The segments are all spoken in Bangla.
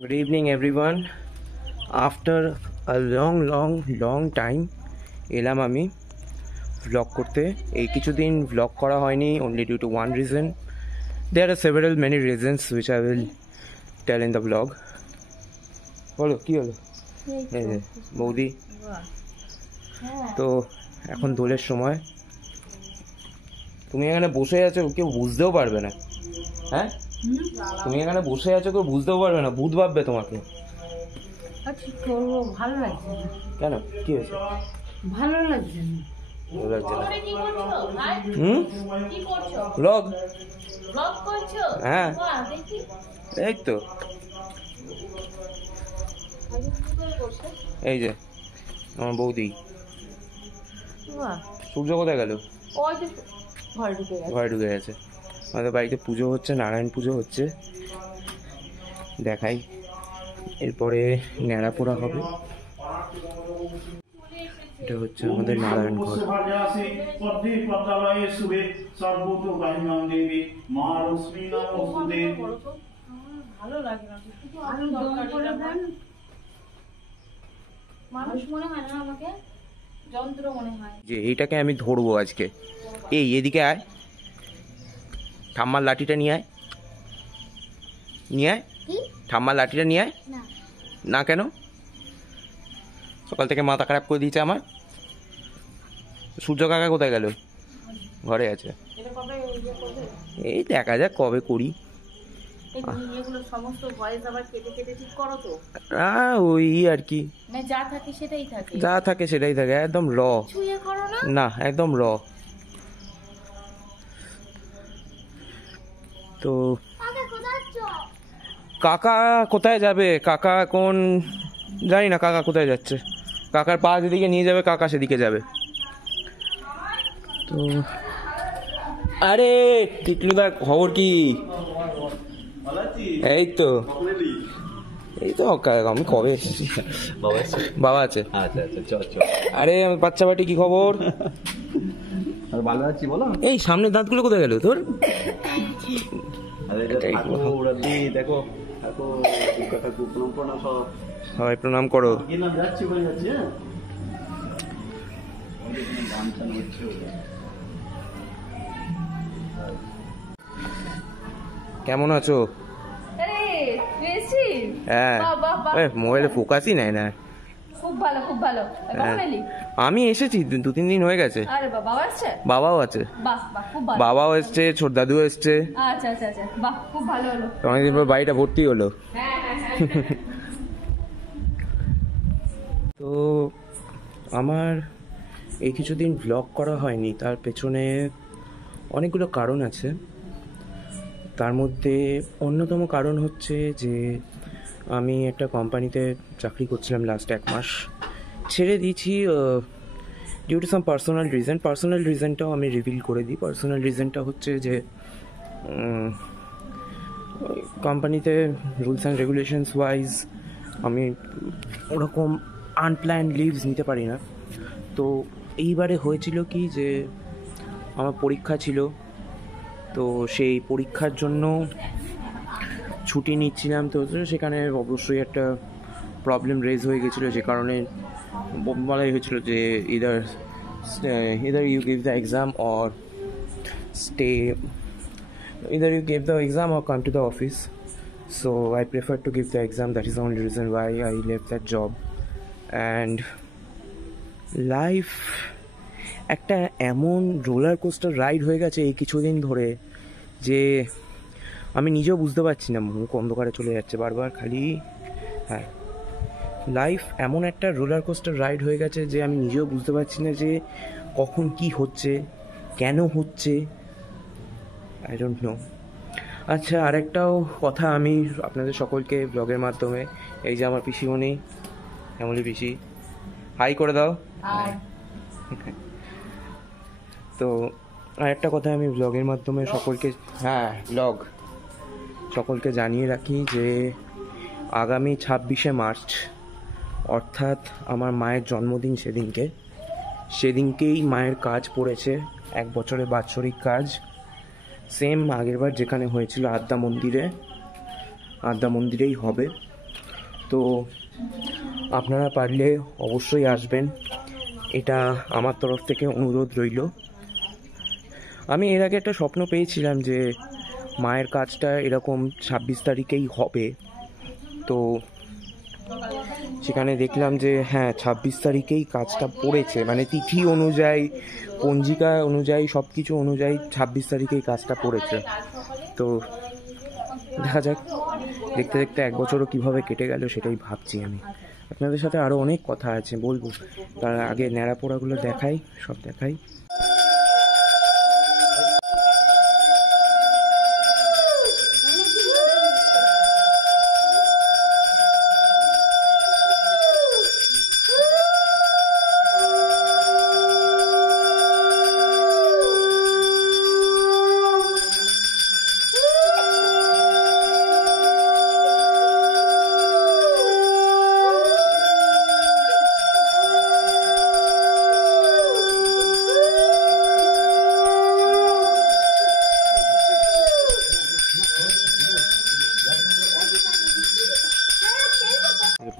Good evening everyone. After a long time এলাম আমি vlog করতে। এই কিছুদিন vlog করা হয়নি only due to one reason. There are many reasons which I will tell in the vlog. বলো কি হলো? এই যে বৌদি তো এখন দোলের সময়, তুমি এখানে বসে আছো, কেউ বুঝতেও পারবে না। হ্যাঁ, তুমি এখানে বসে আছো, কেউ বুঝতেও পারবে না, ভূত ভাববে তোমাকে। ভালো লাগছে না। কেন, কি হয়েছে? ভালো লাগছে না। ভালো লাগছে না? ব্লগ করছো? হ্যাঁ, এই তো এই যে আমার বৌদি। সূর্য কোথায় গেল? ঘরে ঢুকে গেছে। আমাদের বাড়িতে পুজো হচ্ছে, নারায়ণ পুজো হচ্ছে, দেখাই। এরপরে ন্যাড়া পোড়া হবে। এটা হচ্ছে আমাদের নারায়ণ ঘর। যে এইটাকে আমি ধরবো আজকে। এই এদিকে আয়, ঠাম্মার লাঠিটা নিয়ে আয়, নিয়ে আয়, ঠাম্মার লাঠিটা নিয়ে আয়। না কেন? সকাল থেকে মাথা খারাপ করে দিয়েছে আমার। সূর্য কাকা কোথায় গেল? ঘরে আছে। এই দেখা যাক কবে করি। ওই আর কি, যা থাকে সেটাই থাকে, একদম র না, একদম র। তো কাকা কোথায় যাবে? কাকা এখন জানি না কাকা কোথায় যাচ্ছে। কাকার পা যেদিকে নিয়ে যাবে কাকা সেদিকে যাবে। তো আরে টিটলুদার খবর কি? এই তো আমি কবে এসেছি। বাবা আছে। আরে বাচ্চা বাটি কি খবর? ভালো আছি, বলো। এই সামনে দাঁতগুলো কোথায় গেল তোর? দেখো সবাই প্রণাম করো। কেমন আছো? হ্যাঁ, মোবাইলে ফোকাসই নেয় না। খুব ভালো, খুব ভালো। আমি এসেছি 2-3 দিন হয়ে গেছে। বাবাও আছে। বাবাও এসছে, ছোট দাদু এসছে। আচ্ছা আচ্ছা আচ্ছা, বাহ, খুব ভালো হলো। অনেকদিন পর বাড়িটা ভর্তি হলো। তো আমার এই কিছুদিন ভ্লগ করা হয়নি, তার পেছনে অনেকগুলো কারণ আছে। তার মধ্যে অন্যতম কারণ হচ্ছে যে আমি একটা কোম্পানিতে চাকরি করছিলাম লাস্ট 1 মাস, ছেড়ে দিয়েছি due to some personal reason. Personal রিজনটাও আমি রিভিল করে দিই। পার্সোনাল রিজনটা হচ্ছে যে কোম্পানিতে রুলস অ্যান্ড রেগুলেশনস ওয়াইজ আমি ওরকম আনপ্ল্যান্ড লিভস নিতে পারি না। তো এইবারে হয়েছিল কি যে আমার পরীক্ষা ছিল, তো সেই পরীক্ষার জন্য ছুটি নিচ্ছিলাম। তো সেখানে অবশ্যই একটা প্রবলেম রেজ হয়ে গেছিলো, যে কারণে বলাই হয়েছিল যে either you give the exam or stay, either you give the exam or come to the office. So I preferred to give the exam. That is the only reason why I left that job. And life একটা এমন রোলার কোস্টার রাইড হয়ে গেছে এই কিছুদিন ধরে যে আমি নিজেও বুঝতে পারছি না, মুখ অন্ধকারে চলে যাচ্ছে বারবার খালি। হ্যাঁ, লাইফ এমন একটা রোলার কোস্টার রাইড হয়ে গেছে যে আমি নিজেও বুঝতে পারছি না যে কখন কি হচ্ছে, কেন হচ্ছে, আই ডোন্ট নো। আচ্ছা, আরেকটাও কথা আমি আপনাদের সকলকে ব্লগের মাধ্যমে, এই যে আমার পিসিমণি, এমনি পিসি, হাই করে দাও। তো আরেকটা কথা আমি ব্লগের মাধ্যমে সকলকে, ব্লগ সকলকে জানিয়ে রাখি যে আগামী 26শে মার্চ, অর্থাৎ আমার মায়ের জন্মদিন, সেদিনকেই মায়ের কাজ পড়েছে, 1 বছরের বাৎসরিক কাজ। সেম আগেরবার যেখানে হয়েছিল আদ্যা মন্দিরেই হবে। তো আপনারা পারলে অবশ্যই আসবেন, এটা আমার তরফ থেকে অনুরোধ রইল। আমি এর আগে একটা স্বপ্ন পেয়েছিলাম যে মায়ের কাজটা এরকম 26 তারিখেই হবে, তো সেখানে দেখলাম যে হ্যাঁ 26 তারিখেই কাজটা পড়েছে, মানে তিথি অনুযায়ী, পঞ্জিকা অনুযায়ী, সব কিছু অনুযায়ী 26 তারিখেই কাজটা পড়েছে। তো দেখা যাক, দেখতে দেখতে 1 বছরও কীভাবে কেটে গেল সেটাই ভাবছি আমি। আপনাদের সাথে আরও অনেক কথা আছে বলবো, তার আগে ন্যাড়াপোড়াগুলো দেখাই, সব দেখাই।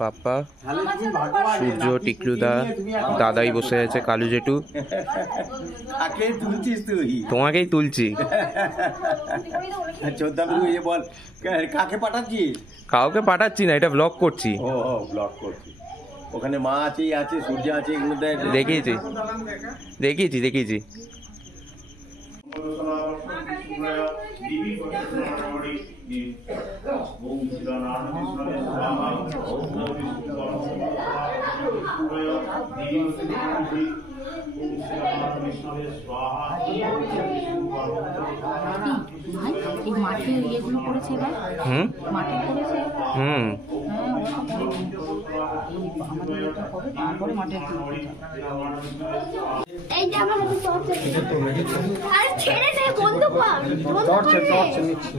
পাপ্পা, সূর্য, টিকলুদা, দাদাই বসে আছে, কালু জেঠু। তোমাকেই তুলছি। কাকে পাঠাচ্ছি? কাউকে পাঠাচ্ছি না, এটা ব্লগ করছি। ও ব্লগ করছি। ওখানে মা আছে, সূর্য আছে, এগুলো দেখিয়েছি দেখিয়েছি দেখিয়েছি। মাঠে ইয়েগুলো করেছে এবার, মাঠে করেছে। তারপরে মাঠে এই যে আমার হাতে টর্চ আছে, আরে ছেড়ে দে, বন্ধ কর। টর্চ নিচ্ছি,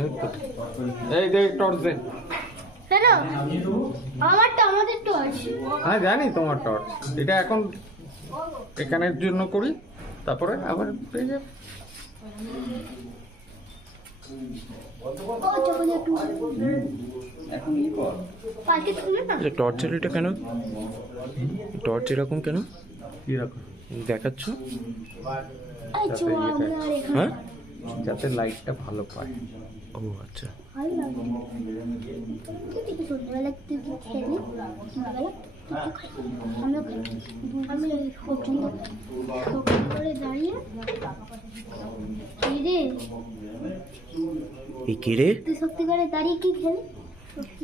এই দেখ টর্চ দে। হ্যালো, আমাদের টর্চ। হ্যাঁ জানি তোমার টর্চ, এটা এখন এখানের জন্য করি, তারপরে আবার পেয়ে যাবে। টর্চের এটা কেন, টর্চ এরকম কেন দেখাচ্ছ? হ্যাঁ, যাতে লাইটটা ভালো পায়। ও আচ্ছা।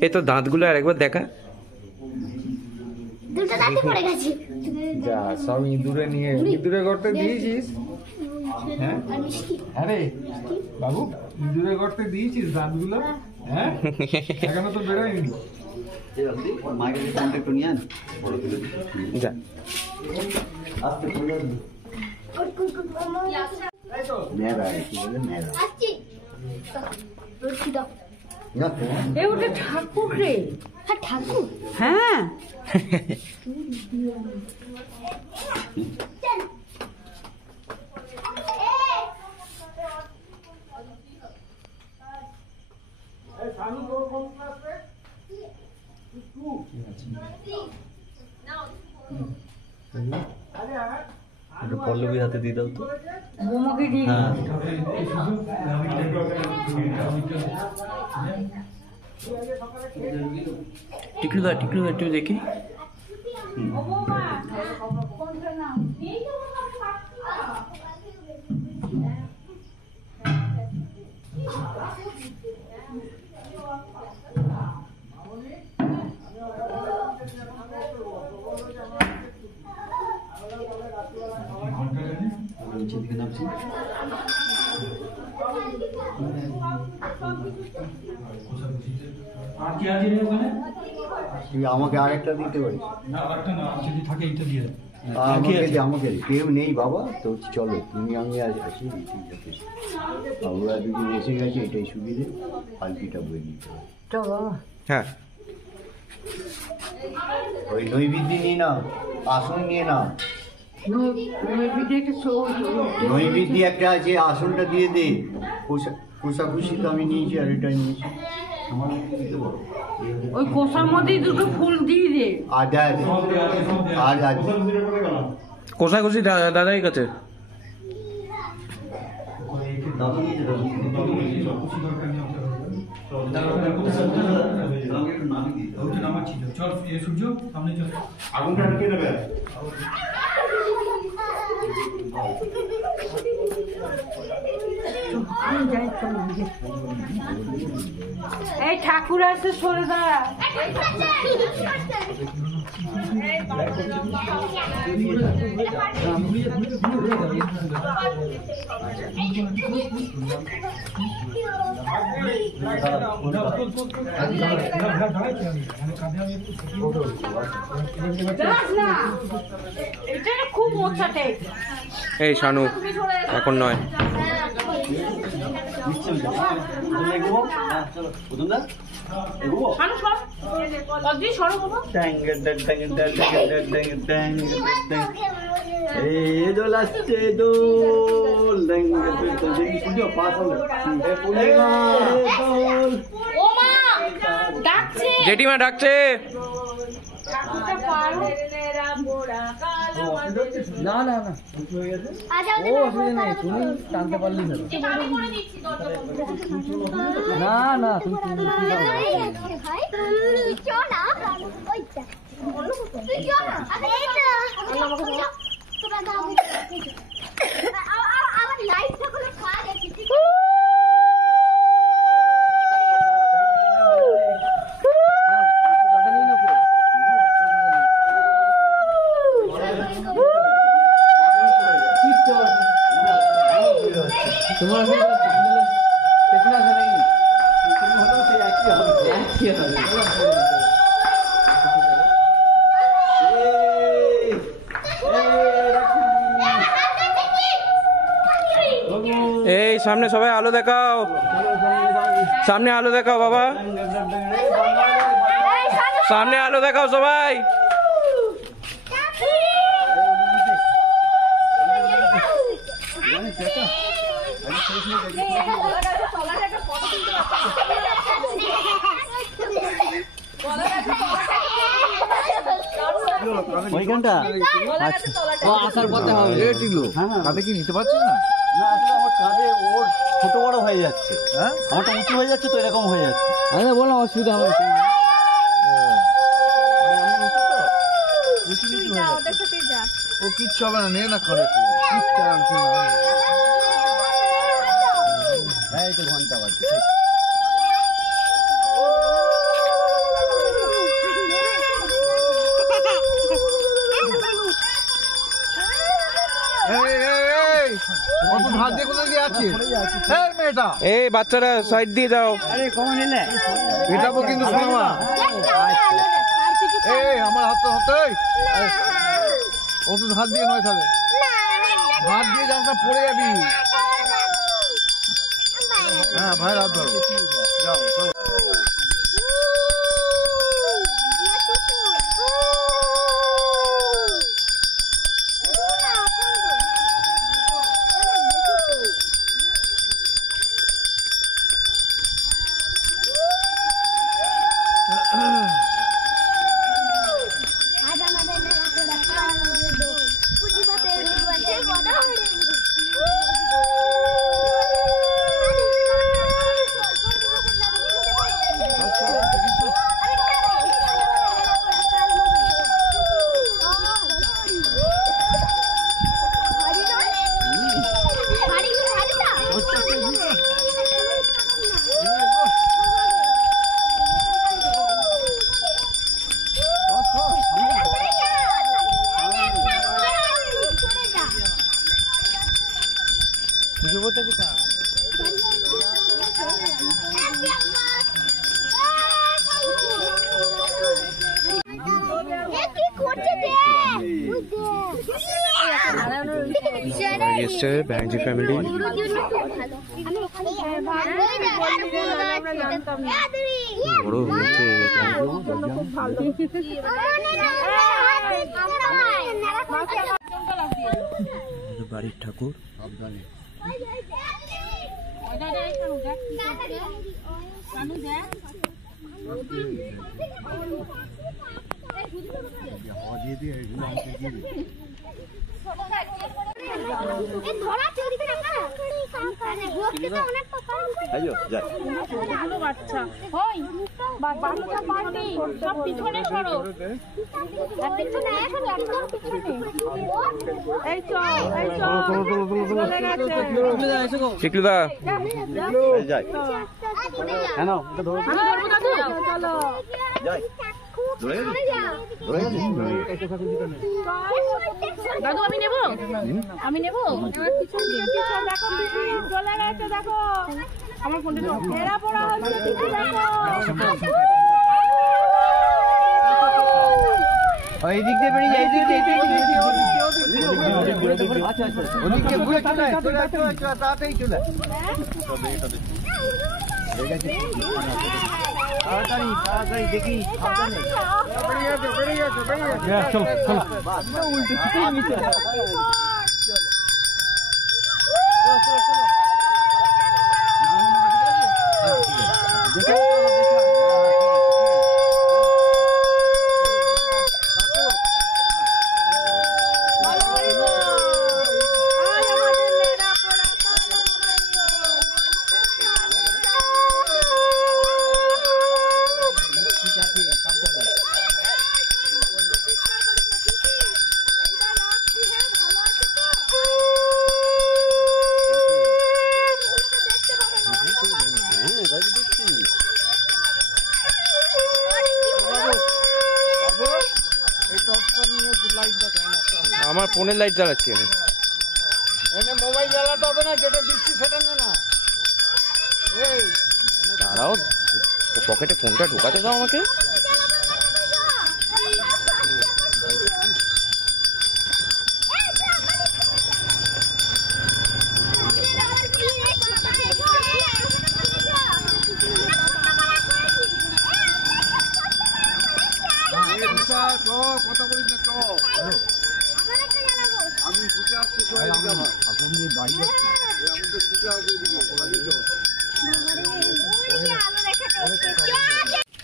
এ তো দাঁতগুলো আরেকবার দেখা। যা সব ইঁদুরে নিয়ে, ইঁদুরে গর্তে দিয়েছিস? হ্যাঁ আরে বাবু, ইঁদুরে গর্তে দিয়েছিস দাঁতগুলো? হ্যাঁ এখনো তো বেরোয়নি। যা ওটা ঠাকুর রে। হ্যাঁ ঠাকুর, হ্যাঁ। পল্লবীর হাতে দিয়ে দাও তো। টিকলুদা টিকলুদা একটু দেখি। আমাকে আরেকটা দিতে পারিস? আমাকে কেউ নেই বাবা, তো চলো তুমি আমি আছি, ঠিক আছে। ওরা দুদিন এসে গেছে, এটাই সুবিধে, পালকিটা বই নিতে হবে। হ্যাঁ ওই নৈবেদ্য নিয়ে নাও, আসন নিয়ে নাও। নৈবেদ্য একটা আছে, আসনটা দিয়ে দে। কোষাকুষি তো আমি নিয়েছি, আর এটা নিয়েছি। ওই কোষার মধ্যেই দুটো ফুল দিয়ে দে। কোথায় খুশি দাদাই কাছে এই ঠাকুর আসছে, সরে দাঁড়া। এটা খুব মোচাটে। এই শানু এখন নয়। জেঠিমা ডাকছে। না না না ও অসুবিধা নেই, তুমি টানতে পারলি না। না না তুমি এই সামনে সবাই আলো দেখাও, সামনে আলো দেখাও বাবা, সামনে আলো দেখাও সবাই। ওইখানটা আসার পথে হবে। কাঁধে কি নিতে পারছিস না? না আসলে আমার কাঁধে ওর ছোট বড় হয়ে যাচ্ছে, হ্যাঁ আমারটা উঁচু হয়ে যাচ্ছে তো এরকম হয়ে যাচ্ছে। আমি বললাম অসুবিধা হবে ও কিচ্ছু হবে না, নে না করে এই তো ঘন্টা বাজছে। হাত দিয়ে কোথায় দিয়ে আছে মেয়েটা? এই বাচ্চারা সাইড দিয়ে যাও। এটাবো কিন্তু শোনা, এই আমার হাত হতে ও তো হাত দিয়ে নয়, তাহলে হাত দিয়ে যাস না, পড়ে যাবি। হ্যাঁ ভাই হাত ধরো, যাও চলো। এসছে ব্যাংজি ফ্যামিলি। বড় হয়েছে বাড়ির ঠাকুর। হাওয়া দিয়ে দিয়ে এগুলো আমাকে দিয়ে দিই। চিকলুদা যাই কেন এটা ধরো যাই ধরে দাদু আমি নেব চলে গেছে দেখো আমার ফোনটা ঘেরা পড়া হচ্ছে এই দিক দিয়ে বেরিয়ে যায়, এই দিক দিয়ে আচ্ছা আচ্ছা ওদিকে ঘুরে চলে তাড়াতাড়ি চলে তাড়াতাড়ি দেখি আমার ফোনের লাইট জ্বালাচ্ছি আমি। এনে মোবাইল জ্বালাতে হবে না, যেটা দিচ্ছি সেটা নে না। এই দাঁড়াও, পকেটে ফোনটা ঢোকাতে দাও আমাকে। কথা বলিস না, চ আমি ছুটে আসছি, এখন যে বাড়ি যাচ্ছে আমি তো ছুটে আসছি।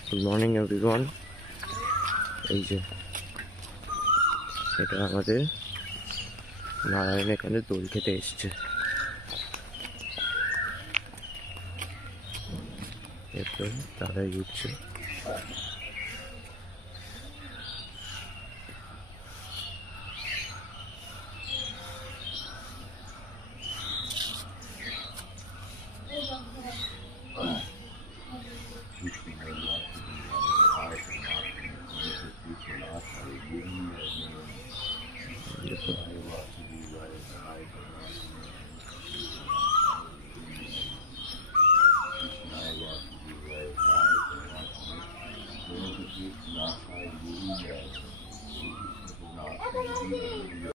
Good morning everyone. এই যে এটা আমাদের নারায়ণ এখানে দোল খেতে এসছে। এরপর দাদাই উঠছে।